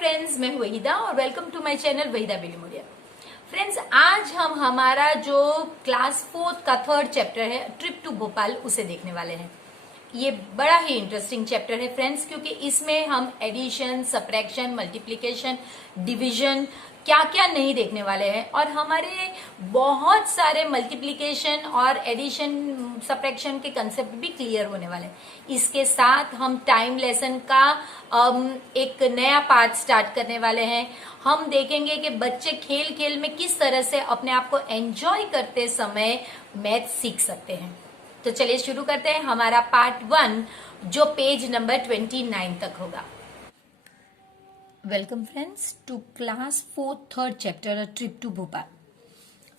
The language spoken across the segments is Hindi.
फ्रेंड्स, मैं हूँ वहीदा और welcome to my channel Waheeda Bilimoria. Friends, आज हम हमारा जो क्लास 4 का 3rd चैप्टर है ट्रिप टू भोपाल उसे देखने वाले हैं। ये बड़ा ही इंटरेस्टिंग चैप्टर है फ्रेंड्स, क्योंकि इसमें हम एडिशन, सब्ट्रैक्शन, मल्टीप्लिकेशन, डिवीजन क्या क्या नहीं देखने वाले हैं और हमारे बहुत सारे मल्टीप्लिकेशन और एडिशन सब्ट्रैक्शन के कंसेप्ट भी क्लियर होने वाले हैं। इसके साथ हम टाइम लेसन का एक नया पार्ट स्टार्ट करने वाले हैं। हम देखेंगे कि बच्चे खेल खेल में किस तरह से अपने आप को एंजॉय करते समय मैथ सीख सकते हैं। तो चलिए शुरू करते हैं हमारा पार्ट 1, जो पेज नंबर 29 तक होगा। Welcome friends to class 4 3rd chapter trip to Bhopal.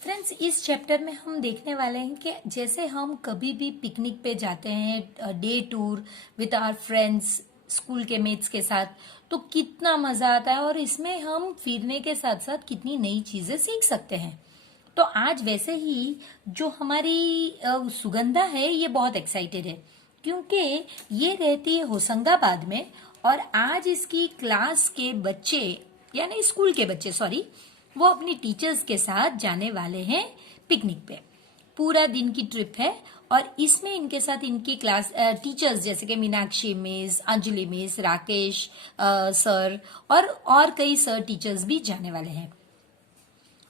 Friends, इस चैप्टर में हम देखने वाले हैं कि जैसे हम कभी भी पिकनिक पे जाते हैं, day tour with our friends, school के मेट्स के साथ, तो कितना मजा आता है और इसमें हम फिरने के साथ साथ कितनी नई चीजें सीख सकते हैं। तो आज वैसे ही जो हमारी सुगंधा है ये बहुत एक्साइटेड है, क्योंकि ये रहती है होशंगाबाद में और आज इसकी क्लास के बच्चे यानी स्कूल के बच्चे वो अपनी टीचर्स के साथ जाने वाले हैं पिकनिक पे। पूरा दिन की ट्रिप है और इसमें इनके साथ इनकी क्लास टीचर्स जैसे कि Meenakshi miss, Anjali miss, Rakesh sir और कई सर टीचर्स भी जाने वाले हैं।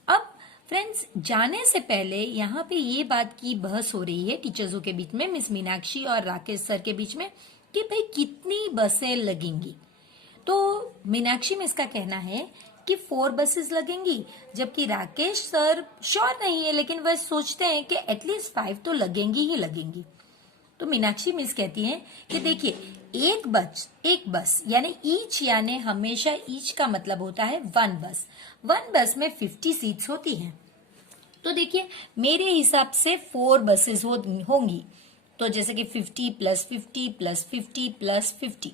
अब फ्रेंड्स, जाने से पहले यहाँ पे ये बात की बहस हो रही है टीचर्सों के बीच में, मिस मीनाक्षी और राकेश सर के बीच में, कि भाई कितनी बसें लगेंगी। तो मीनाक्षी मिस का कहना है कि 4 बसेस लगेंगी, जबकि राकेश सर श्योर नहीं है, लेकिन वह सोचते हैं कि एटलीस्ट 5 तो लगेंगी ही लगेंगी। तो मीनाक्षी मिस कहती हैं कि देखिए, एक बस यानी ईच, यानी हमेशा ईच का मतलब होता है 1 बस। 1 बस में 50 सीट्स होती हैं। तो देखिए, मेरे हिसाब से 4 बसेस होंगी। तो जैसे कि 50 + 50 + 50 + 50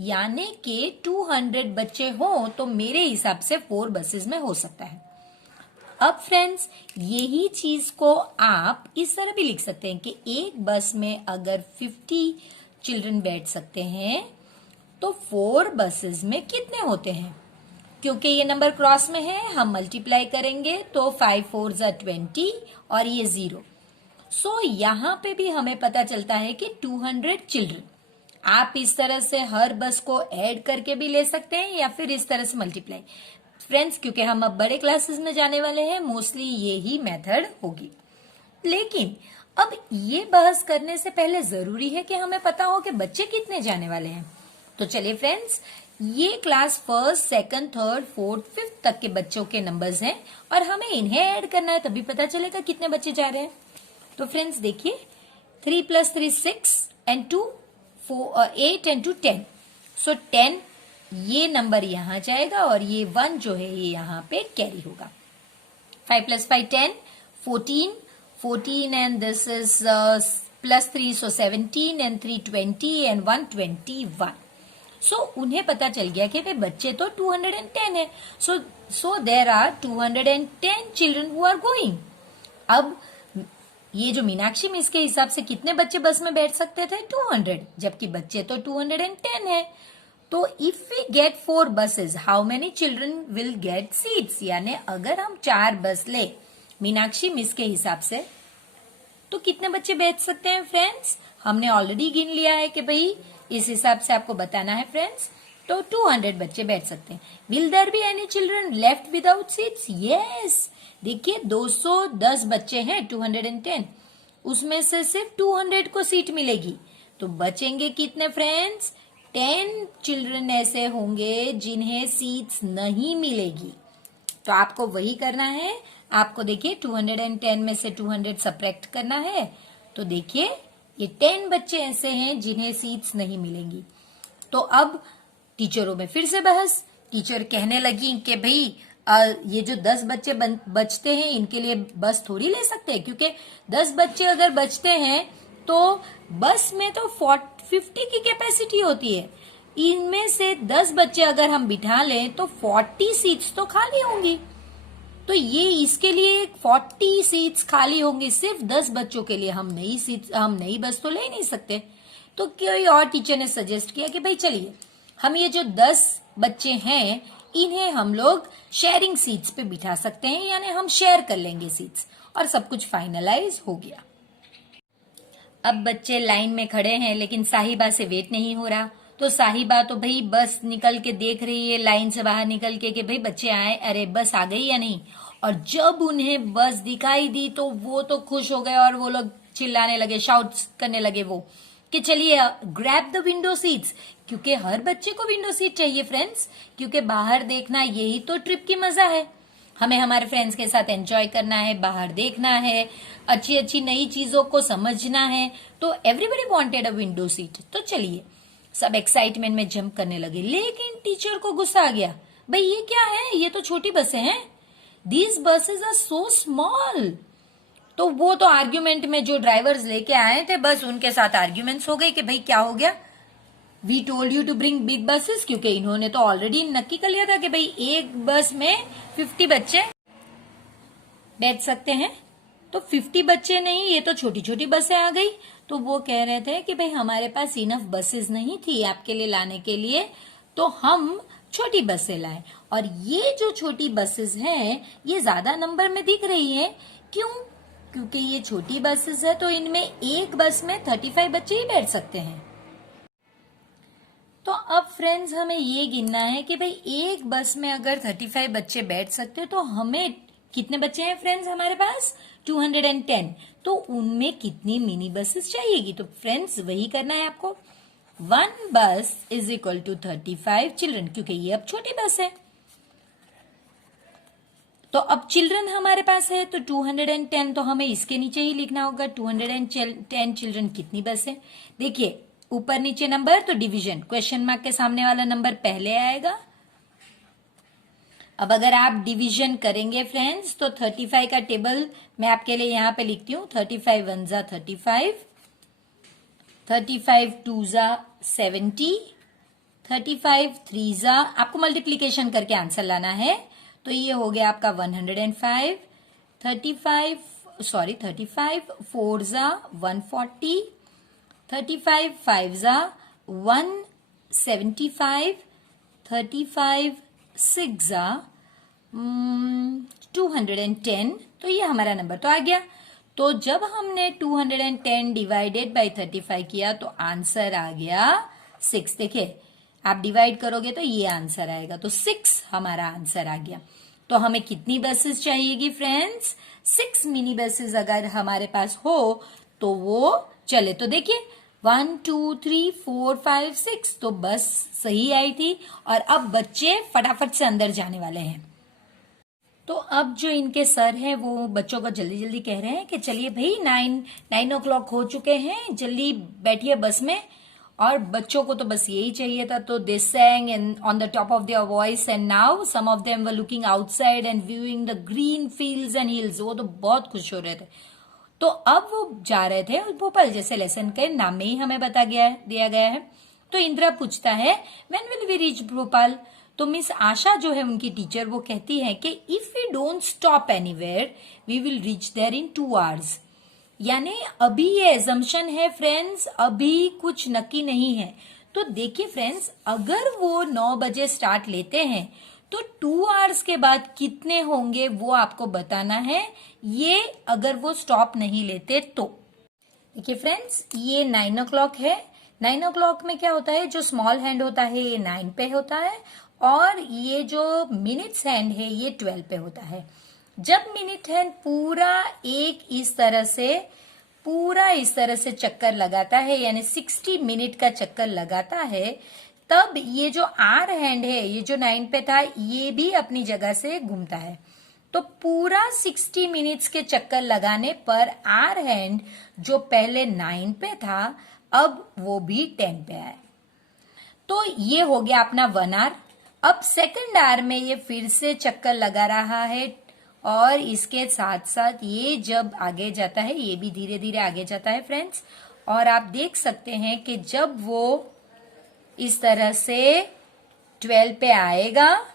यानी कि 200 बच्चे हों तो मेरे हिसाब से 4 बसेस में हो सकता है। अब फ्रेंड्स, यही चीज को आप इस तरह भी लिख सकते हैं कि एक बस में अगर 50 चिल्ड्रन बैठ सकते हैं तो 4 बसेस में कितने होते हैं। क्योंकि ये नंबर क्रॉस में है, हम मल्टीप्लाई करेंगे तो 5 4 = 20 और ये 0। सो यहाँ पे भी हमें पता चलता है कि 200 चिल्ड्रन। आप इस तरह से हर बस को ऐड करके भी ले सकते हैं या फिर इस तरह से मल्टीप्लाई। फ्रेंड्स, क्योंकि हम अब बड़े क्लासेस में जाने वाले हैं, मोस्टली ये ही मेथड होगी। लेकिन अब ये बहस करने से पहले जरूरी है कि हमें पता हो कि बच्चे कितने जाने वाले हैं। तो चलिए फ्रेंड्स, ये class 1st, 2nd, 3rd, 4th, 5th तक के बच्चों के नंबर्स हैं और हमें इन्हें ऐड करना है, तभी पता चलेगा कितने बच्चे जा रहे हैं। तो फ्रेंड्स देखिए, 3 + 3 6 and 2 8 and 2 10। सो 10 ये नंबर यहाँ जाएगा और ये 1 जो है ये यहाँ पे कैरी होगा। 5 + 5 10, 14 and this is +3 so 17 and 3 20 and 1 21। सो उन्हें पता चल गया कि वे बच्चे तो 210 है। So there are 210 children who are going. अब ये जो मीनाक्षी मिस के हिसाब से कितने बच्चे बस में बैठ सकते थे, 200, जबकि बच्चे तो 210 है। तो if we get 4 buses, how many children will get seats. यानी अगर हम 4 बस ले मीनाक्षी मिस के हिसाब से, तो कितने बच्चे बैठ सकते हैं फ्रेंड्स। हमने ऑलरेडी गिन लिया है कि भाई इस हिसाब से आपको बताना है फ्रेंड्स। तो 200 बच्चे बैठ सकते हैं। Will there be any children left without seats? Yes. देखिए, 210 बच्चे हैं, 210, उसमें से सिर्फ 200 को सीट मिलेगी। तो बचेंगे कितने फ्रेंड्स? 10 चिल्ड्रन ऐसे होंगे जिन्हें सीट्स नहीं मिलेगी। तो आपको वही करना है। आपको देखिए, 210 में से 200 सब्ट्रैक्ट करना है। तो देखिए, ये 10 बच्चे ऐसे हैं जिन्हें सीट्स नहीं मिलेंगी। तो अब टीचरों में फिर से बहस। टीचर कहने लगी कि भाई ये जो 10 बच्चे बचते हैं इनके लिए बस थोड़ी ले सकते हैं, क्योंकि 10 बच्चे अगर बचते हैं तो बस में तो 50 की कैपेसिटी होती है। इनमें से 10 बच्चे अगर हम बिठा लें तो 40 सीट्स तो खाली होंगी। तो ये इसके लिए 40 सीट्स खाली होंगी सिर्फ 10 बच्चों के लिए। हम नई बस तो ले नहीं सकते। तो कोई और टीचर ने सजेस्ट किया कि भाई चलिए हम ये जो 10 बच्चे हैं इन्हें हम लोग शेयरिंग सीट्स पे बिठा सकते हैं, यानी हम शेयर कर लेंगे सीट्स, और सब कुछ फाइनलाइज हो गया। अब बच्चे लाइन में खड़े हैं, लेकिन साहिबा से वेट नहीं हो रहा। तो साहिबा तो भाई बस निकल के देख रही है लाइन से बाहर निकल के कि भाई बच्चे आए, अरे बस आ गई या नहीं। और जब उन्हें बस दिखाई दी तो वो तो खुश हो गए और वो लोग चिल्लाने लगे, शाउट करने लगे वो कि चलिए ग्रैब द विंडो सीट्स, क्योंकि हर बच्चे को विंडो सीट चाहिए फ्रेंड्स, क्योंकि बाहर देखना यही तो ट्रिप की मजा है। हमें हमारे फ्रेंड्स के साथ एंजॉय करना है, बाहर देखना है, अच्छी अच्छी नई चीजों को समझना है। तो everybody wanted a window seat. तो चलिए सब एक्साइटमेंट में जंप करने लगे, लेकिन टीचर को गुस्सा आ गया, भाई ये क्या है, ये तो छोटी बसें हैं, these buses are so small. तो वो तो आर्ग्यूमेंट में जो ड्राइवर्स लेके आए थे, बस उनके साथ आर्ग्यूमेंट्स हो गए कि भाई क्या हो गया, we told you to bring big buses, क्योंकि इन्होंने तो ऑलरेडी नक्की कर लिया था कि भाई एक बस में 50 बच्चे बैठ सकते हैं। तो 50 बच्चे नहीं, ये तो छोटी छोटी बसें आ गई। तो वो कह रहे थे कि भाई हमारे पास इनफ बसेस नहीं थी आपके लिए लाने के लिए, तो हम छोटी बसें लाए। और ये जो छोटी बसेस हैं ये ज्यादा नंबर में दिख रही है, क्यों? क्योंकि ये छोटी बसेस है, तो इनमें एक बस में 35 बच्चे ही बैठ सकते हैं। तो अब फ्रेंड्स हमें ये गिनना है कि भाई एक बस में अगर 35 बच्चे बैठ सकते हो, तो हमें कितने बच्चे हैं फ्रेंड्स हमारे पास? 210। तो उनमें कितनी मिनी बसेस चाहिएगी? तो फ्रेंड्स वही करना है आपको, 1 bus is equal to 35 children, क्योंकि ये अब छोटी बस है। तो अब चिल्ड्रन हमारे पास है तो 210, तो हमें इसके नीचे ही लिखना होगा 210 चिल्ड्रन कितनी बस है। देखिए ऊपर नीचे नंबर तो डिवीजन, क्वेश्चन मार्क के सामने वाला नंबर पहले आएगा। अब अगर आप डिवीजन करेंगे फ्रेंड्स तो 35 का टेबल मैं आपके लिए यहां पे लिखती हूँ। 35 1 जा 35, 35 2 जा 70, 35 3 जा, आपको मल्टीप्लीकेशन करके आंसर लाना है। तो ये हो गया आपका 105, 35 4 जा 140, 35 5 जा 175, 35 6 जा 210। तो ये हमारा नंबर तो आ गया। तो जब हमने 210 डिवाइडेड बाय 35 किया तो आंसर आ गया 6। देखिए आप डिवाइड करोगे तो ये आंसर आएगा, तो 6 हमारा आंसर आ गया। तो हमें कितनी बसेस चाहिएगी फ्रेंड्स? 6 मिनी बसेस अगर हमारे पास हो तो वो चले। तो देखिए 1 2 3 4 5 6, तो बस सही आई थी। और अब बच्चे फटाफट से अंदर जाने वाले हैं। तो अब जो इनके सर हैं वो बच्चों को जल्दी जल्दी कह रहे हैं कि चलिए भाई 9 o'clock हो चुके हैं, जल्दी बैठिए बस में। और बच्चों को तो बस यही चाहिए था, तो दे sang and on the top of their voice and now some of them were looking outside and viewing the green fields and hills। वो तो बहुत खुश हो रहे थे। तो अब वो जा रहे थे भोपाल, जैसे लेसन के नाम में ही हमें दिया गया है। तो इंदिरा पूछता है when will we reach Bhopal? तो मिस आशा जो है उनकी टीचर वो कहती है कि if we don't stop anywhere we will reach there in 2 hours। यानी अभी ये एजम्पशन है फ्रेंड्स, अभी कुछ नक्की नहीं है। तो देखिए फ्रेंड्स, अगर वो 9 बजे स्टार्ट लेते हैं तो 2 hours के बाद कितने होंगे वो आपको बताना है, ये अगर वो स्टॉप नहीं लेते तो। देखिए फ्रेंड्स, ये 9 o'clock है। 9 o'clock में क्या होता है, जो स्मॉल हैंड होता है ये 9 पे होता है, और ये जो मिनट्स हैंड है ये 12 पे होता है। जब मिनट हैंड पूरा इस तरह से चक्कर लगाता है, यानी 60 मिनट का चक्कर लगाता है, तब ये जो आर हैंड है, ये जो 9 पे था, ये भी अपनी जगह से घूमता है। तो पूरा 60 मिनट्स के चक्कर लगाने पर आर हैंड जो पहले 9 पे था अब वो भी 10 पे आया। तो ये हो गया अपना 1 hour। अब सेकंड आवर में ये फिर से चक्कर लगा रहा है, और इसके साथ साथ ये जब आगे जाता है ये भी धीरे धीरे आगे जाता है फ्रेंड्स। और आप देख सकते हैं कि जब वो इस तरह से 12 पे आएगा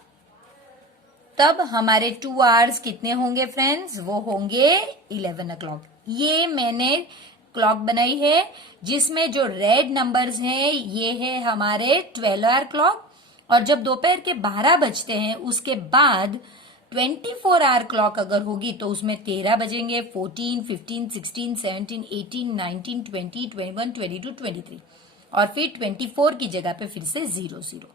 तब हमारे 2 hours कितने होंगे फ्रेंड्स? वो होंगे 11 o'clock। ये मैंने क्लॉक बनाई है जिसमें जो रेड नंबर्स हैं ये है हमारे 12 hour क्लॉक, और जब दोपहर के 12 बजते हैं उसके बाद 24 आवर क्लॉक अगर होगी तो उसमें 13 बजेंगे, 14, 15, 16, 17, 18, 19, 20, 21, 22, 23 और फिर 24 की जगह पे फिर से 00।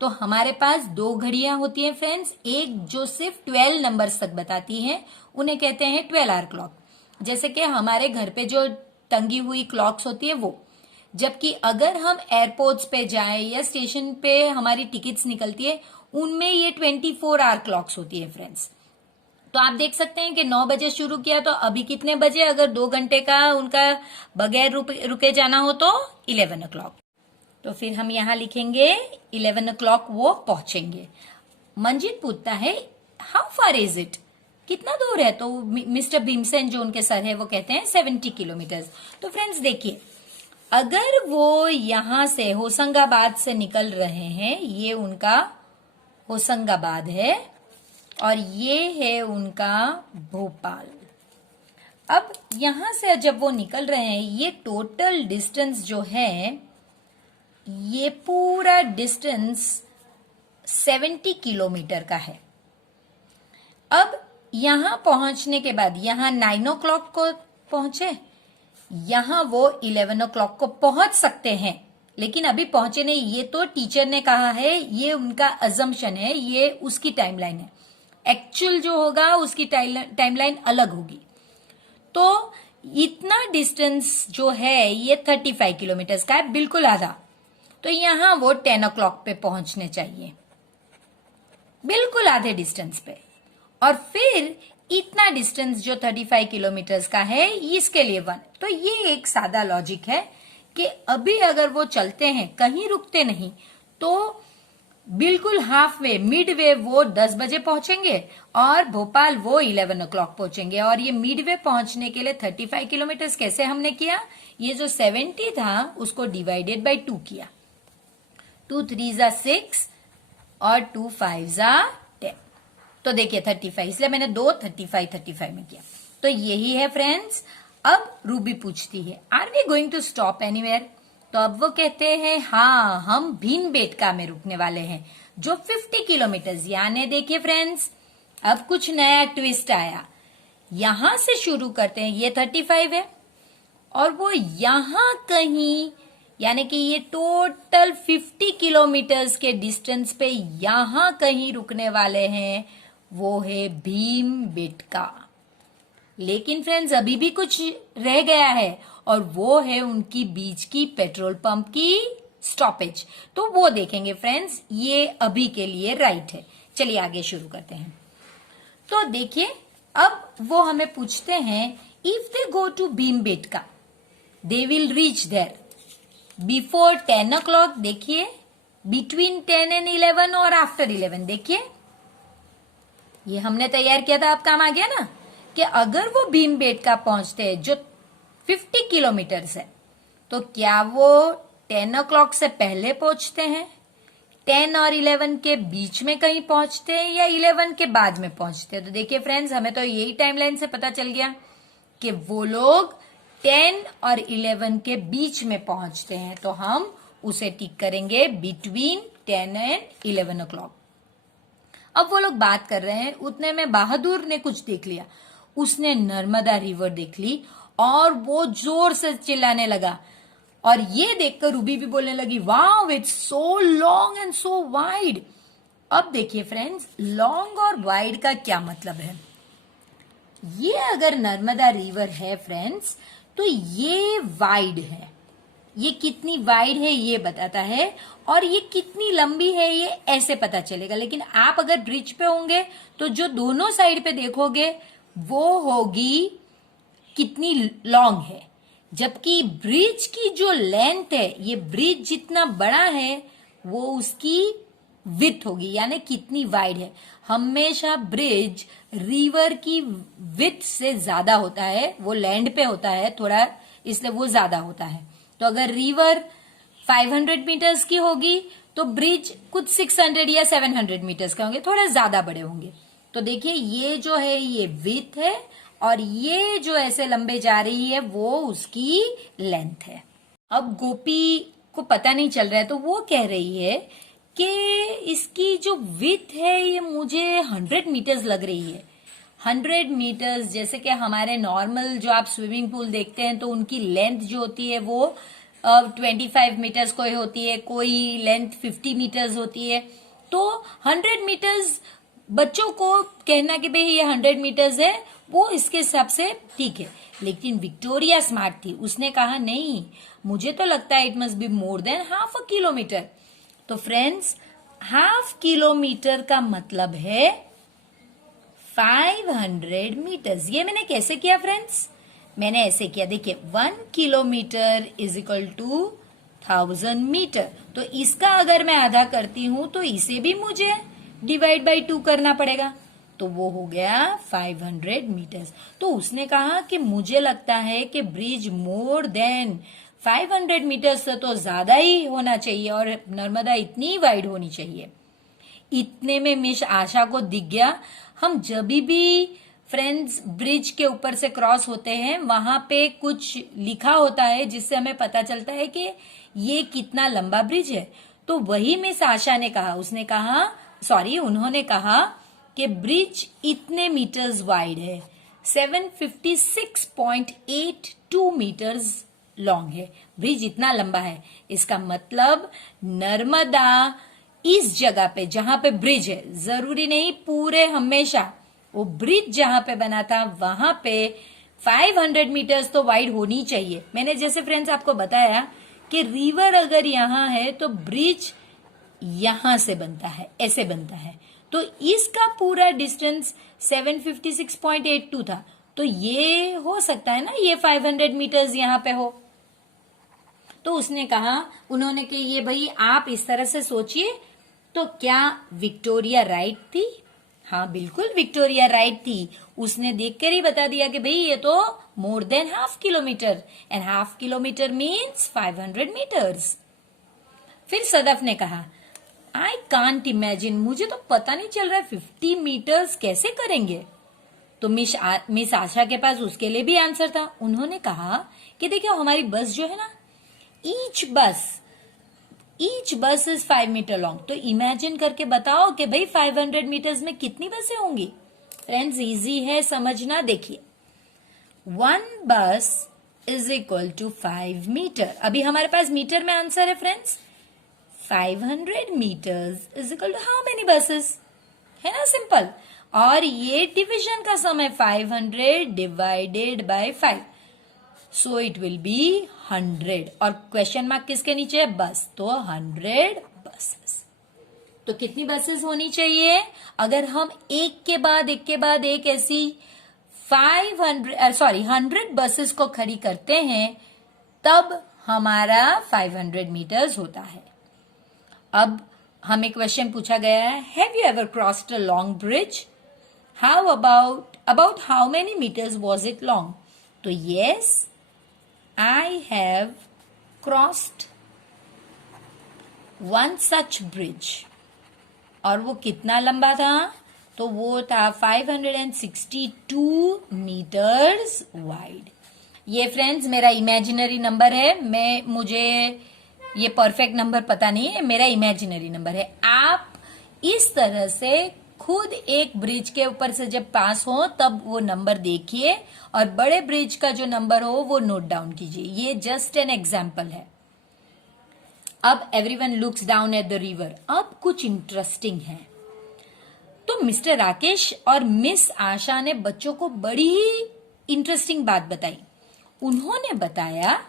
तो हमारे पास दो घड़ियां होती हैं फ्रेंड्स, एक जो सिर्फ 12 नंबर्स तक बताती हैं उन्हें कहते हैं 12 आवर क्लॉक, जैसे कि हमारे घर पे जो टंगी हुई क्लॉक्स होती है वो। जबकि अगर हम एयरपोर्ट्स पे जाएं या स्टेशन पे हमारी टिकट्स निकलती है उनमें ये 24 आवर क्लॉक्स होती है फ्रेंड्स। तो आप देख सकते हैं कि 9 बजे शुरू किया तो अभी कितने बजे, अगर 2 घंटे का उनका बगैर रुके जाना हो तो 11 o'clock। तो फिर हम यहाँ लिखेंगे 11 o'clock वो पहुंचेंगे। मंजित पूछता है हाउ फार इज इट, कितना दूर है? तो मिस्टर भीमसेन जो उनके सर है वो कहते हैं 70 किलोमीटर। तो फ्रेंड्स देखिए, अगर वो यहां से होशंगाबाद से निकल रहे हैं, ये उनका होशंगाबाद है और ये है उनका भोपाल। अब यहां से जब वो निकल रहे हैं, ये टोटल डिस्टेंस जो है, ये पूरा डिस्टेंस 70 किलोमीटर का है। अब यहां पहुंचने के बाद यहां 9 o'clock को पहुंचे, यहां वो 11 o'clock को पहुंच सकते हैं, लेकिन अभी पहुंचे नहीं। ये तो टीचर ने कहा है, ये उनका अजम्पशन है, ये उसकी टाइमलाइन है। एक्चुअल जो होगा उसकी टाइमलाइन अलग होगी। तो इतना डिस्टेंस जो है ये 35 किलोमीटर का है, बिल्कुल आधा। तो यहां वो 10 o'clock पे पहुंचने चाहिए, बिल्कुल आधे डिस्टेंस पे। और फिर इतना डिस्टेंस जो 35 किलोमीटर का है इसके लिए 1। तो ये एक सादा लॉजिक है कि अभी अगर वो चलते हैं, कहीं रुकते नहीं, तो बिल्कुल हाफ वे, मिड वे वो 10 बजे पहुंचेंगे और भोपाल वो 11 o'clock पहुंचेंगे। और ये मिड वे पहुंचने के लिए 35 किलोमीटर कैसे हमने किया, ये जो 70 था उसको डिवाइडेड बाय 2 किया। 2 3 6 और 2 5 10। तो देखिए 35, इसलिए मैंने 2 35 में किया। तो यही है फ्रेंड्स। अब रूबी पूछती है are we going to stop anywhere? तो अब वो कहते हैं हाँ, हम भीमबेटका में रुकने वाले हैं, जो 50 किलोमीटर। यानी देखिए फ्रेंड्स, अब कुछ नया ट्विस्ट आया। यहां से शुरू करते हैं, ये 35 है और वो यहां कहीं, यानी कि ये टोटल 50 किलोमीटर के डिस्टेंस पे यहां कहीं रुकने वाले हैं, वो है भीमबेटका। लेकिन फ्रेंड्स अभी भी कुछ रह गया है और वो है उनकी बीच की पेट्रोल पंप की स्टॉपेज। तो वो देखेंगे फ्रेंड्स, ये अभी के लिए राइट है। चलिए आगे शुरू करते हैं। तो देखिए, अब वो हमें पूछते हैं if they go to Bhimbetka they will reach there before 10 o'clock। देखिए, बिटवीन 10 and 11 और आफ्टर 11। देखिए, ये हमने तैयार किया था, अब काम आ गया ना, कि अगर वो भीमबेटका पहुंचते हैं जो 50 किलोमीटर है, तो क्या वो 10 o'clock से पहले पहुंचते हैं, 10 और 11 के बीच में कहीं पहुंचते हैं, या 11 के बाद में पहुंचते हैं? तो देखिए फ्रेंड्स, हमें तो यही टाइमलाइन से पता चल गया कि वो लोग 10 और 11 के बीच में पहुंचते हैं। तो हम उसे टिक करेंगे बिटवीन 10 and 11 o'clock। अब वो लोग बात कर रहे हैं, उतने में बहादुर ने कुछ देख लिया। उसने नर्मदा रिवर देख ली और वो जोर से चिल्लाने लगा। और ये देखकर रूबी भी बोलने लगी wow, it's so long and so wide. अब देखिए फ्रेंड्स, लॉन्ग और वाइड का क्या मतलब है। ये अगर नर्मदा रिवर है फ्रेंड्स, तो ये वाइड है। ये कितनी वाइड है ये बताता है, और ये कितनी लंबी है ये ऐसे पता चलेगा। लेकिन आप अगर ब्रिज पे होंगे तो जो दोनों साइड पे देखोगे वो होगी कितनी लॉन्ग है, जबकि ब्रिज की जो लेंथ है, ये ब्रिज जितना बड़ा है वो उसकी विड्थ होगी, यानी कितनी वाइड है। हमेशा ब्रिज रिवर की विड्थ से ज्यादा होता है, वो लैंड पे होता है थोड़ा, इसलिए वो ज्यादा होता है। तो अगर रिवर 500 मीटर्स की होगी तो ब्रिज कुछ 600 या 700 मीटर्स के होंगे, थोड़े ज्यादा बड़े होंगे। तो देखिए, ये जो है ये विड्थ है और ये जो ऐसे लंबे जा रही है वो उसकी लेंथ है। अब गोपी को पता नहीं चल रहा है, तो वो कह रही है कि इसकी जो विड्थ है ये मुझे 100 मीटर्स लग रही है। 100 मीटर्स, जैसे कि हमारे नॉर्मल जो आप स्विमिंग पूल देखते हैं तो उनकी लेंथ जो होती है वो 25 मीटर्स कोई होती है, कोई लेंथ 50 मीटर्स होती है। तो 100 मीटर्स बच्चों को कहना कि भाई ये 100 मीटर्स है, वो इसके हिसाब से ठीक है। लेकिन विक्टोरिया स्मार्ट थी, उसने कहा नहीं, मुझे तो लगता है it must be more than half a kilometre. तो फ्रेंड्स, हाफ किलोमीटर का मतलब है 500 मीटर्स। ये मैंने कैसे किया फ्रेंड्स? मैंने ऐसे किया, देखिए 1 kilometre is equal to 1000 metre. तो इसका अगर मैं आधा करती हूं तो इसे भी मुझे डिवाइड बाई 2 करना पड़ेगा, तो वो हो गया 500 मीटर्स। तो उसने कहा कि मुझे लगता है कि ब्रिज मोर देन 500 मीटर्स से तो ज्यादा ही होना चाहिए और नर्मदा इतनी वाइड होनी चाहिए। इतने में मिस आशा को दिख गया, हम जब भी फ्रेंड्स ब्रिज के ऊपर से क्रॉस होते हैं वहां पे कुछ लिखा होता है जिससे हमें पता चलता है कि ये कितना लंबा ब्रिज है। तो वही मिस आशा ने कहा, उन्होंने कहा कि ब्रिज इतने मीटर्स वाइड है, 756.82 मीटर्स लॉन्ग है। ब्रिज इतना लंबा है, इसका मतलब नर्मदा इस जगह पे जहां पे ब्रिज है, जरूरी नहीं पूरे हमेशा, वो ब्रिज जहां पे बना था वहां पे 500 मीटर्स तो वाइड होनी चाहिए। मैंने जैसे फ्रेंड्स आपको बताया कि रिवर अगर यहां है तो ब्रिज यहां से बनता है, ऐसे बनता है। तो इसका पूरा डिस्टेंस 756.82 था, तो ये हो सकता है ना ये 500 मीटर्स यहां पे हो। तो उसने कहा, उन्होंने कि ये भाई आप इस तरह से सोचिए। तो क्या विक्टोरिया राइट थी? हाँ बिल्कुल विक्टोरिया राइट थी। उसने देखकर ही बता दिया कि भाई ये तो more than half kilometre, and half kilometre means 500 metres. फिर सदफ ने कहा, आई कांट इमेजिन, मुझे तो पता नहीं चल रहा है 50 मीटर्स कैसे करेंगे। तो मिस आशा के पास उसके लिए भी आंसर था। उन्होंने कहा कि देखियो हमारी बस जो है ना, ईच बस इज 5 मीटर लॉन्ग। तो इमेजिन करके बताओ कि भाई 500 मीटर्स में कितनी बसें होंगी। फ्रेंड्स इजी है समझना, देखिए 1 bus is equal to 5 metre. अभी हमारे पास मीटर में आंसर है friends, 500 metres is equal to how many buses, है ना, सिंपल। और ये डिवीजन का सम है 500 divided by 5, so it will be 100। और क्वेश्चन मार्क किसके नीचे है? बस, तो 100 बसेस। तो कितनी बसेस होनी चाहिए? अगर हम एक के बाद एक ऐसी 100 बसेस को खड़ी करते हैं तब हमारा 500 मीटर्स होता है। अब हमें क्वेश्चन पूछा गया है, have you ever crossed a long bridge? How about how many metres was it long? तो yes, I have crossed one such bridge। और वो कितना लंबा था? तो वो था 562 मीटर्स वाइड। ये फ्रेंड्स मेरा इमेजिनरी नंबर है, मुझे ये परफेक्ट नंबर पता नहीं है, मेरा इमेजिनरी नंबर है। आप इस तरह से खुद एक ब्रिज के ऊपर से जब पास हो तब वो नंबर देखिए और बड़े ब्रिज का जो नंबर हो वो नोट डाउन कीजिए। ये जस्ट एन एग्जाम्पल है। अब everyone looks down at the river. अब कुछ इंटरेस्टिंग है। तो मिस्टर राकेश और मिस आशा ने बच्चों को बड़ी ही इंटरेस्टिंग बात बताई। उन्होंने बताया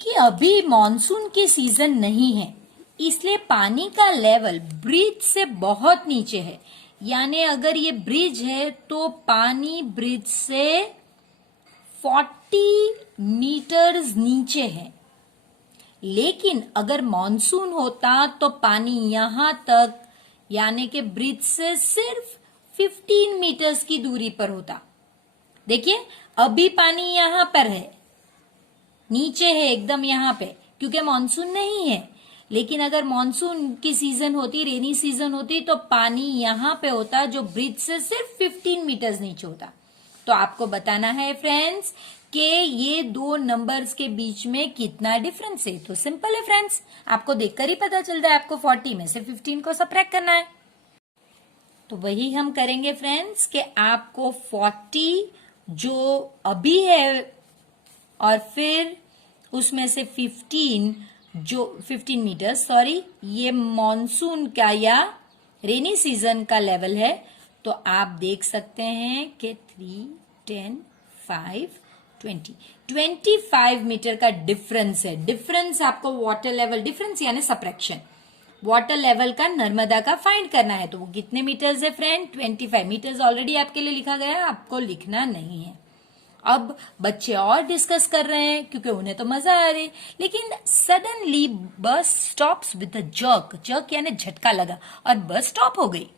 कि अभी मॉनसून की सीजन नहीं है, इसलिए पानी का लेवल ब्रिज से बहुत नीचे है। यानी अगर ये ब्रिज है तो पानी ब्रिज से 40 मीटर्स नीचे है। लेकिन अगर मॉनसून होता तो पानी यहां तक, यानी कि ब्रिज से सिर्फ 15 मीटर्स की दूरी पर होता। देखिए अभी पानी यहां पर है, नीचे है एकदम यहां पे, क्योंकि मॉनसून नहीं है। लेकिन अगर मॉनसून की सीजन होती, रेनी सीजन होती, तो पानी यहां पे होता जो ब्रिज से सिर्फ 15 मीटर्स नीचे होता। तो आपको बताना है फ्रेंड्स कि ये दो नंबर्स के बीच में कितना डिफरेंस है। तो सिंपल है फ्रेंड्स, आपको देखकर ही पता चलता है। आपको 40 में से 15 को सबट्रैक्ट करना है। तो वही हम करेंगे फ्रेंड्स कि आपको 40 जो अभी है और फिर उसमें से 15 मीटर ये मॉनसून का या रेनी सीजन का लेवल है। तो आप देख सकते हैं कि 3, 10, 5, 20 25 मीटर का डिफरेंस है। डिफरेंस आपको वाटर लेवल डिफरेंस यानी सब्ट्रैक्शन वाटर लेवल का नर्मदा का फाइंड करना है। तो वो कितने मीटर्स है फ्रेंड? 25 मीटर्स ऑलरेडी आपके लिए लिखा गया है, आपको लिखना नहीं है। अब बच्चे और डिस्कस कर रहे हैं क्योंकि उन्हें तो मजा आ रही, लेकिन suddenly bus stops with a jerk. Jerk यानी झटका लगा और बस स्टॉप हो गई।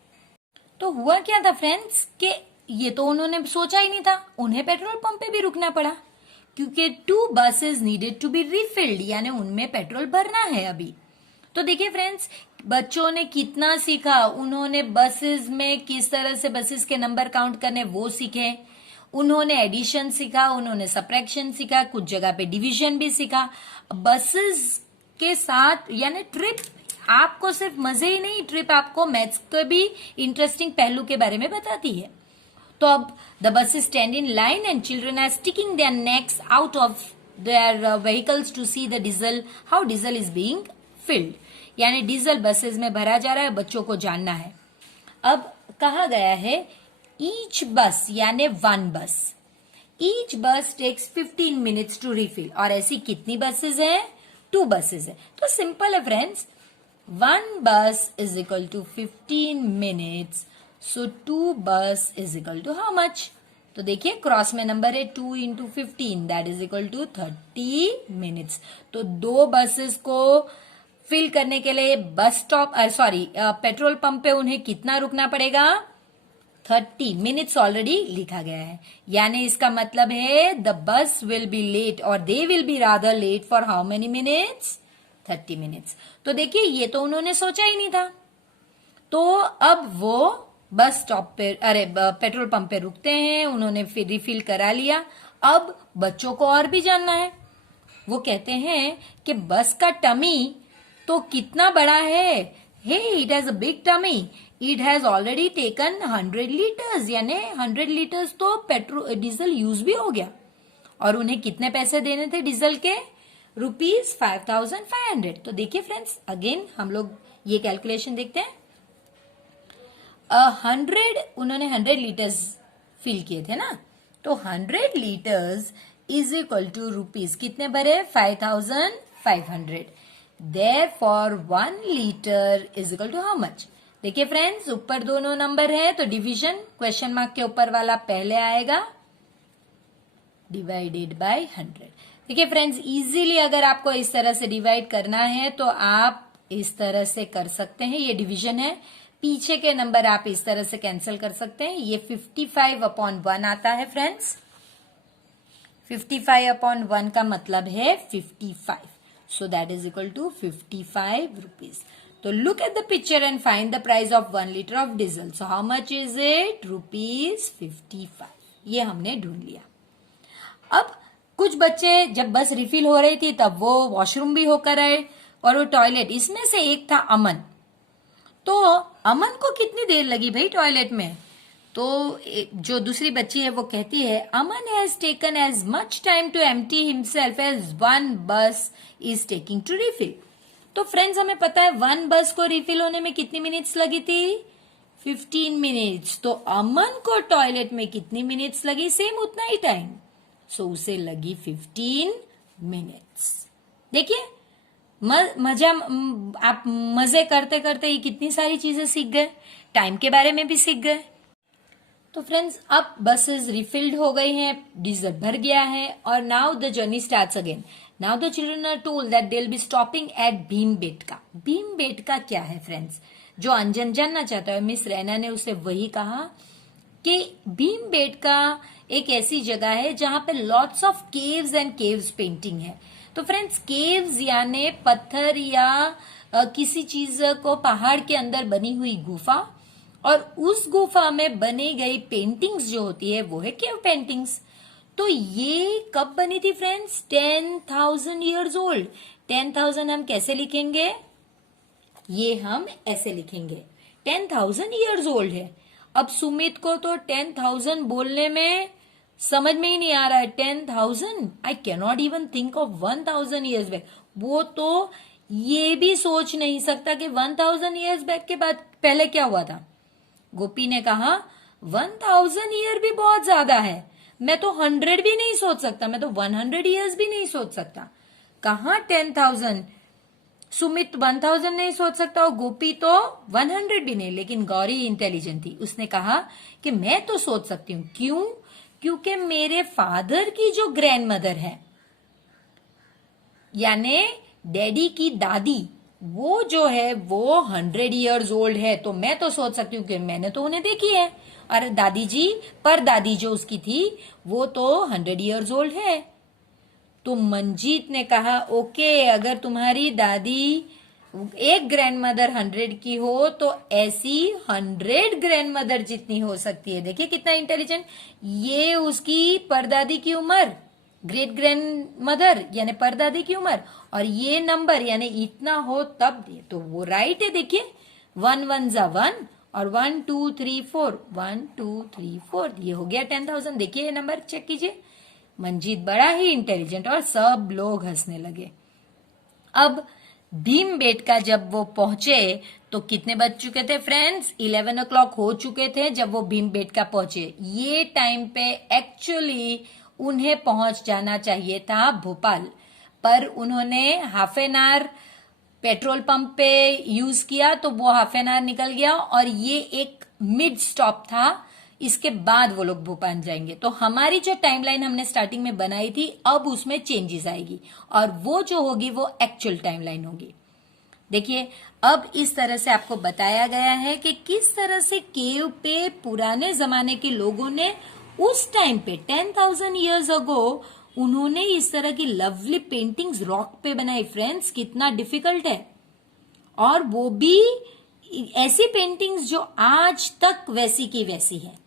तो हुआ क्या था फ्रेंड्स कि ये तो उन्होंने सोचा ही नहीं था, उन्हें पेट्रोल पंप पे भी रुकना पड़ा क्योंकि 2 buses needed to be refilled, यानी उनमें पेट्रोल भरना है अभी। तो देखिए फ्रेंड्स, बच्चों ने कितना सीखा। उन्होंने बसेस में किस तरह से बसेस के नंबर काउंट करने वो सीखे, उन्होंने एडिशन सीखा, उन्होंने सब्ट्रैक्शन सीखा, कुछ जगह पे डिवीजन भी सीखा। बसेस के साथ यानी ट्रिप आपको सिर्फ मजे ही नहीं, ट्रिप आपको मैथ्स के भी इंटरेस्टिंग पहलू के बारे में बताती है। तो अब the buses stand in line and children are sticking their necks out of their vehicles to see the diesel, how diesel is being filled, यानी डीजल बसेस में भरा जा रहा है, बच्चों को जानना है। अब कहा गया है ईच बस यानी 1 बस, ईच बस टेक्स 15 मिनट्स टू रिफिल। और ऐसी कितनी बसेस हैं? 2 बसेस है। तो सिंपल है friends, 1 bus is equal to 15 minutes, so 2 bus is equal to how much? तो देखिए क्रॉस में नंबर है 2 into 15 that is equal to 30 minutes. तो 2 बसेस को फिल करने के लिए बस स्टॉप पेट्रोल पंप पे उन्हें कितना रुकना पड़ेगा? 30 मिनट्स ऑलरेडी लिखा गया है, यानी इसका मतलब है the bus will be late और they will be rather late for how many minutes? 30 minutes. तो देखिए ये तो उन्होंने सोचा ही नहीं था। तो अब वो बस स्टॉप पे पेट्रोल पंप पे रुकते हैं, उन्होंने फिर रिफिल करा लिया। अब बच्चों को और भी जानना है। वो कहते हैं कि बस का टमी तो कितना बड़ा है? Hey it has a big tummy, it has already taken 100 litres, यानी 100 लीटर्स तो पेट्रोल डीजल यूज भी हो गया। और उन्हें कितने पैसे देने थे डीजल के? ₹5,500। तो देखिए फ्रेंड्स, अगेन हम लोग ये कैलकुलेशन देखते हैं। 100 उन्होंने 100 लीटर्स फिल किए थे ना, तो 100 litres is equal to rupees कितने भरे? 5,500। Therefore 1 litre is equal to how much? देखिए फ्रेंड्स, ऊपर दोनों नंबर है तो डिवीजन क्वेश्चन मार्क के ऊपर वाला पहले आएगा, डिवाइडेड बाय 100। देखिए फ्रेंड्स, इजीली अगर आपको इस तरह से डिवाइड करना है तो आप इस तरह से कर सकते हैं। ये डिवीजन है, पीछे के नंबर आप इस तरह से कैंसिल कर सकते हैं। ये 55/1 आता है फ्रेंड्स। 55/1 का मतलब है 55, so that is equal to 55 rupees. So look at the picture and find the price of 1 liter of diesel. So how much is it? ₹55. ये हमने ढूंढ लिया। अब कुछ बच्चे जब बस रिफिल हो रही थी तब वो वॉशरूम भी होकर आए और वो टॉयलेट, इसमें से एक था अमन। तो अमन को कितनी देर लगी भाई टॉयलेट में? तो जो दूसरी बच्ची है वो कहती है Aman has taken as much time to empty himself as 1 bus is taking to refill. तो फ्रेंड्स, हमें पता है 1 बस को रिफिल होने में कितनी मिनट्स लगी थी? 15 मिनट्स। तो अमन को टॉयलेट में कितनी मिनट्स लगी? सेम उतना ही टाइम, सो उसे लगी 15 मिनट्स। देखिए आप मजे करते करते ही कितनी सारी चीजें सीख गए, टाइम के बारे में भी सीख गए। तो फ्रेंड्स, अब बसेस रिफिल्ड हो गई हैं, डीजल भर गया है और now the journey starts again. Now the children are told that they will be stopping at Bhimbetka. Bhimbetka क्या है फ्रेंड्स? जो अंजन जानना चाहता है, मिस रैना ने उसे वही कहा कि भीमबेटका एक ऐसी जगह है जहां पे lots of caves and caves painting है। तो फ्रेंड्स, केव्स यानी पत्थर या किसी चीज को पहाड़ के अंदर बनी हुई गुफा, और उस गुफा में बनी गई पेंटिंग्स जो होती है वो है केव पेंटिंग्स। तो तो ये कब बनी थी फ्रेंड्स? 10,000 years old. 10,000 हम कैसे लिखेंगे? ये हम ऐसे लिखेंगे, 10,000 ईयर्स ओल्ड है। अब सुमित को तो 10,000 बोलने में समझ में ही नहीं आ रहा है। 10,000, I cannot even think of 1,000 years back. वो तो ये भी सोच नहीं सकता कि 1,000 ईयर्स बैक के बाद पहले क्या हुआ था। गोपी ने कहा 1,000 ईयर भी बहुत ज्यादा है, मैं तो 100 भी नहीं सोच सकता, मैं तो 100 ईयर्स भी नहीं सोच सकता। कहा 10,000? सुमित 1,000 नहीं सोच सकता और गोपी तो 100 भी नहीं। लेकिन गौरी इंटेलिजेंट थी, उसने कहा कि मैं तो सोच सकती हूँ। क्यों? क्योंकि मेरे फादर की जो ग्रैंड मदर है, यानी डैडी की दादी, वो जो है वो 100 ईयर्स ओल्ड है। तो मैं तो सोच सकती हूँ कि मैंने तो उन्हें देखी है। और दादी जी, पर दादी जो उसकी थी वो तो 100 ईयर्स ओल्ड है। तो मंजीत ने कहा ओके, अगर तुम्हारी दादी एक ग्रैंड मदर 100 की हो तो ऐसी 100 ग्रैंड मदर जितनी हो सकती है। देखिए कितना इंटेलिजेंट। ये उसकी परदादी की उम्र, ग्रेट ग्रैंड मदर यानी परदादी की उम्र, और ये नंबर यानी इतना हो तब दे, तो वो राइट है। देखिए 1 1 जा 1 और 1 2 3 4, 1 2 3 4, ये हो गया 10,000। देखिए ये नंबर चेक कीजिए। मंजीत बड़ा ही इंटेलिजेंट, और सब लोग हंसने लगे। अब भीमबेटका जब वो पहुंचे तो कितने बज चुके थे फ्रेंड्स? 11 o'clock हो चुके थे जब वो भीमबेटका पहुंचे। ये टाइम पे एक्चुअली उन्हें पहुंच जाना चाहिए था भोपाल, पर उन्होंने half an hour petrol pump पे यूज किया तो वो हाफ एन आवर निकल गया, और ये एक मिड स्टॉप था। इसके बाद वो लोग भोपाल जाएंगे। तो हमारी जो टाइमलाइन हमने स्टार्टिंग में बनाई थी, अब उसमें चेंजेस आएगी, और वो जो होगी वो एक्चुअल टाइमलाइन होगी। देखिए अब इस तरह से आपको बताया गया है कि किस तरह से केव पे पुराने जमाने के लोगों ने उस टाइम पे 10,000 ईयर्स अगो उन्होंने इस तरह की लवली पेंटिंग्स रॉक पे बनाई। फ्रेंड्स कितना डिफिकल्ट है, और वो भी ऐसी पेंटिंग्स जो आज तक वैसी की वैसी है।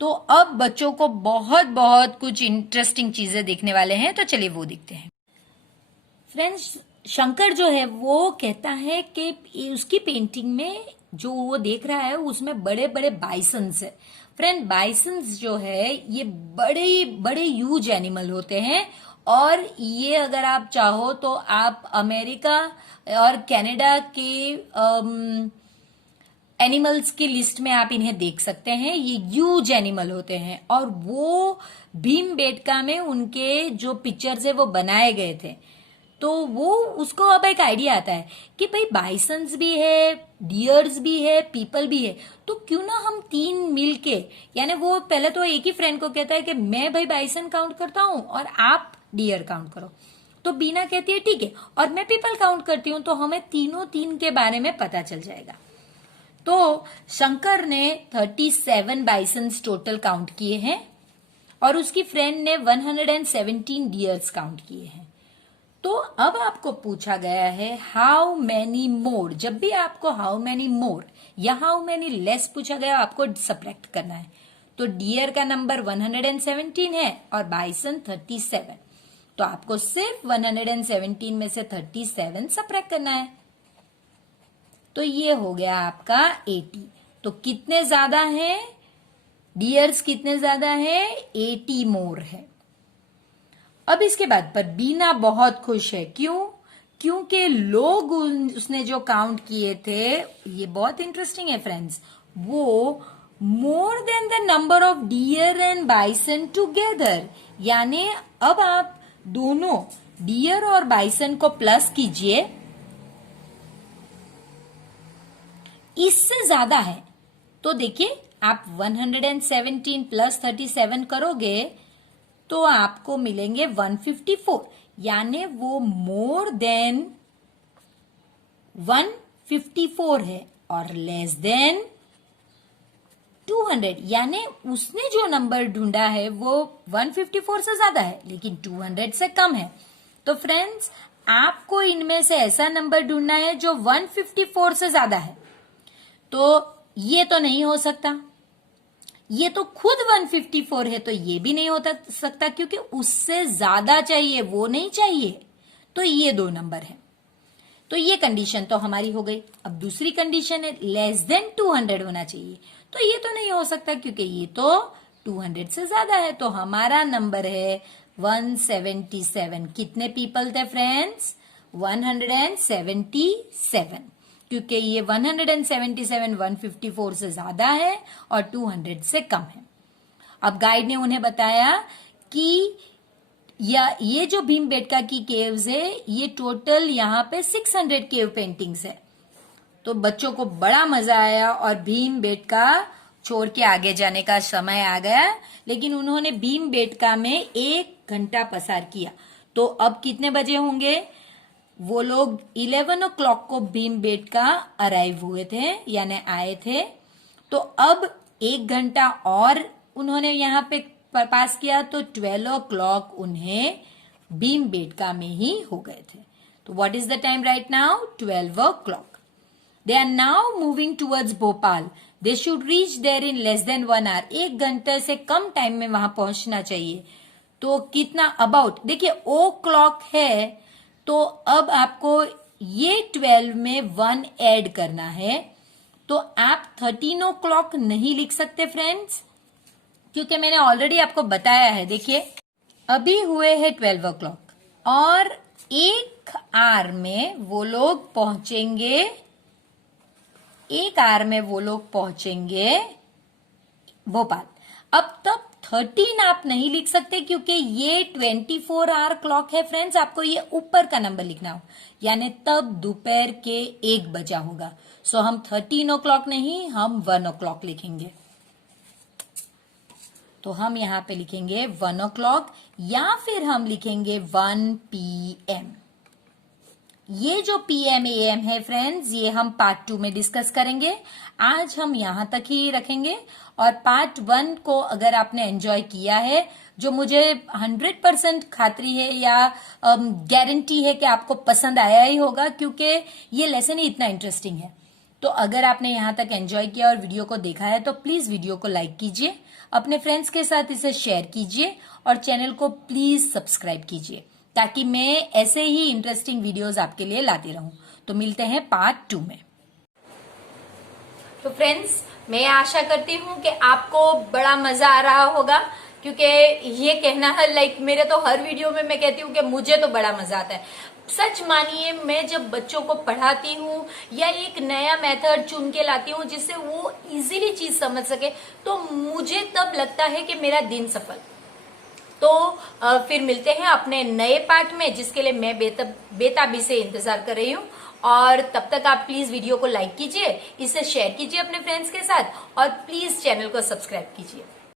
तो अब बच्चों को बहुत बहुत कुछ इंटरेस्टिंग चीजें देखने वाले हैं, तो चलिए वो देखते हैं। फ्रेंड्स शंकर जो है वो कहता है कि उसकी पेंटिंग में जो वो देख रहा है उसमें बड़े बड़े बाइसन्स है। फ्रेंड बाइसन्स जो है ये बड़े बड़े ह्यूज एनिमल होते हैं, और ये अगर आप चाहो तो आप अमेरिका और कनाडा के एनिमल्स की लिस्ट में आप इन्हें देख सकते हैं। ये ह्यूज एनिमल होते हैं, और वो भीमबेटका में उनके जो पिक्चर्स है वो बनाए गए थे। तो वो उसको अब एक आइडिया आता है कि भाई बाइसन्स भी है, डियर्स भी है, पीपल भी है, तो क्यों ना हम तीन मिलके, यानी वो पहले तो एक ही फ्रेंड को कहता है कि मैं भाई बाइसन काउंट करता हूं और आप डियर काउंट करो। तो बीना कहती है ठीक है, और मैं पीपल काउंट करती हूँ, तो हमें तीनों तीन के बारे में पता चल जाएगा। तो शंकर ने 37 बाइसन्स टोटल काउंट किए हैं, और उसकी फ्रेंड ने 117 डियर्स काउंट किए हैं। तो अब आपको पूछा गया है हाउ मैनी मोर। जब भी आपको हाउ मैनी मोर या हाउ मैनी लेस पूछा गया, आपको सब्ट्रैक्ट करना है। तो डियर का नंबर 117 है और बाइसन 37, तो आपको सिर्फ 117 में से 37 सब्ट्रैक्ट करना है। तो ये हो गया आपका 80। तो कितने ज्यादा है डियर्स, कितने ज्यादा है? 80 मोर है। अब इसके बाद पर बीना बहुत खुश है। क्यों? क्योंकि लोग उसने जो काउंट किए थे, ये बहुत इंटरेस्टिंग है फ्रेंड्स, वो more than the number of dear and bison together. यानी अब आप दोनों डियर और बाइसन को प्लस कीजिए, इससे ज्यादा है। तो देखिए आप 117 प्लस 37 करोगे तो आपको मिलेंगे 154, यानी वो मोर देन 154 है, और लेस देन 200, यानी उसने जो नंबर ढूंढा है वो 154 से ज्यादा है लेकिन 200 से कम है। तो फ्रेंड्स आपको इनमें से ऐसा नंबर ढूंढना है जो 154 से ज्यादा है। तो ये तो नहीं हो सकता, ये तो खुद 154 है, तो ये भी नहीं होता सकता क्योंकि उससे ज्यादा चाहिए, वो नहीं चाहिए। तो ये 2 नंबर है। तो ये कंडीशन तो हमारी हो गई। अब दूसरी कंडीशन है लेस देन 200 होना चाहिए। तो ये तो नहीं हो सकता क्योंकि ये तो 200 से ज्यादा है। तो हमारा नंबर है 177। कितने पीपल थे फ्रेंड्स? 177, क्योंकि ये 177 154 से ज्यादा है और 200 से कम है। अब गाइड ने उन्हें बताया कि ये जो भीमबेटका की केव्स है, ये टोटल यहाँ पे 600 केव पेंटिंग्स है। तो बच्चों को बड़ा मजा आया और भीमबेटका छोड़ के आगे जाने का समय आ गया। लेकिन उन्होंने भीमबेटका में 1 घंटा पसार किया। तो अब कितने बजे होंगे? वो लोग 11 o'clock को भीमबेटका अराइव हुए थे, यानी आए थे। तो अब 1 घंटा और उन्होंने यहाँ पे पास किया, तो 12 o'clock उन्हें भीमबेटका में ही हो गए थे। तो what is the time right now? 12 o'clock. They are now moving towards Bhopal. They should reach there in less than 1 hour. 1 घंटे से कम टाइम में वहां पहुंचना चाहिए। तो कितना अबाउट, देखिए ओ क्लॉक है, तो अब आपको ये 12 में 1 ऐड करना है। तो आप 13 o'clock नहीं लिख सकते फ्रेंड्स, क्योंकि मैंने ऑलरेडी आपको बताया है। देखिए अभी हुए हैं 12 o'clock और 1 आवर में वो लोग पहुंचेंगे, 1 आवर में वो लोग पहुंचेंगे भोपाल। अब तब 13 आप नहीं लिख सकते क्योंकि ये 24 आवर क्लॉक है फ्रेंड्स। आपको ये ऊपर का नंबर लिखना हो, यानी तब दोपहर के 1 बजा होगा। सो हम 13 o'clock नहीं, हम 1 o'clock लिखेंगे। तो हम यहां पे लिखेंगे 1 o'clock या फिर हम लिखेंगे 1 PM। ये जो PM AM है फ्रेंड्स, ये हम पार्ट 2 में डिस्कस करेंगे। आज हम यहां तक ही रखेंगे और पार्ट 1 को अगर आपने एंजॉय किया है, जो मुझे 100% खातरी है या गारंटी है कि आपको पसंद आया ही होगा, क्योंकि ये लेसन ही इतना इंटरेस्टिंग है। तो अगर आपने यहां तक एंजॉय किया और वीडियो को देखा है तो प्लीज वीडियो को लाइक कीजिए, अपने फ्रेंड्स के साथ इसे शेयर कीजिए और चैनल को प्लीज सब्सक्राइब कीजिए, ताकि मैं ऐसे ही इंटरेस्टिंग वीडियोस आपके लिए लाती रहूं। तो मिलते हैं पार्ट 2 में। तो फ्रेंड्स, मैं आशा करती हूं कि आपको बड़ा मजा आ रहा होगा, क्योंकि ये कहना है लाइक मेरे तो हर वीडियो में मैं कहती हूँ कि मुझे तो बड़ा मजा आता है। सच मानिए, मैं जब बच्चों को पढ़ाती हूँ या एक नया मेथड चुन के लाती हूँ जिससे वो इजीली चीज समझ सके, तो मुझे तब लगता है कि मेरा दिन सफल। तो फिर मिलते हैं अपने नए पार्ट में, जिसके लिए मैं बेताबी से इंतजार कर रही हूँ। और तब तक आप प्लीज वीडियो को लाइक कीजिए, इसे शेयर कीजिए अपने फ्रेंड्स के साथ और प्लीज चैनल को सब्सक्राइब कीजिए।